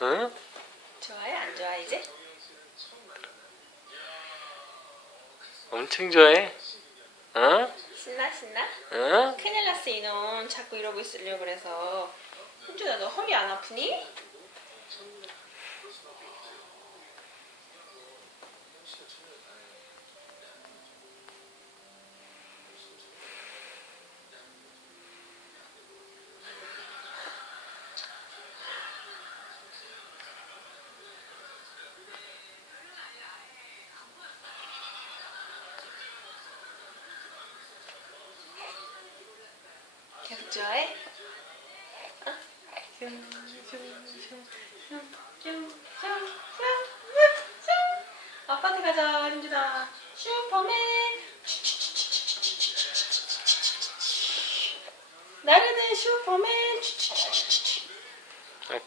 응? 좋아해? 안 좋아해 이제? 엄청 좋아해? 어? 신나 신나? 어? 큰일 났어 이놈 자꾸 이러고 있으려고 그래서 현준아 너 허리 안 아프니? 계속 좋아해? 어? 아빠한테 가자 현준아 슈퍼맨 나르는 슈퍼맨 아,